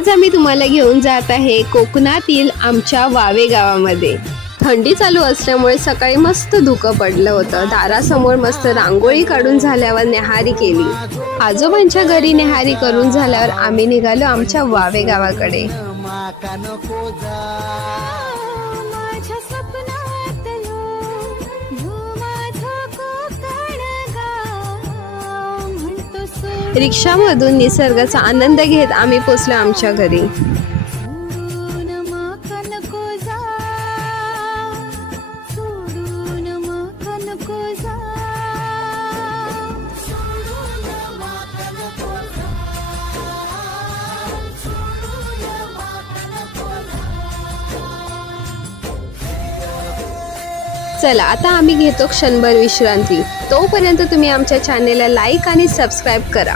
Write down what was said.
आज आम्ही तुम्हाला घेऊन जात आहे कोकणातील आमच्या वावे गावामध्ये. थंडी चालू असल्यामुळे सकाळी मस्त धुकं पडलं होतं. दारासमोर मस्त रांगोळी काढून झाल्यावर नेहारी केली. आजोबांच्या घरी नेहारी करून झाल्यावर आम्ही निघालो आमच्या वावे गावाकडे. रिक्षामधून निसर्गाचा आनंद घेत आम्ही पोचलो आमच्या घरी. चला आता आम्ही घेतो क्षणभर विश्रांती. तोपर्यंत तुम्ही आमच्या चॅनेलला लाईक आणि सबस्क्राईब करा.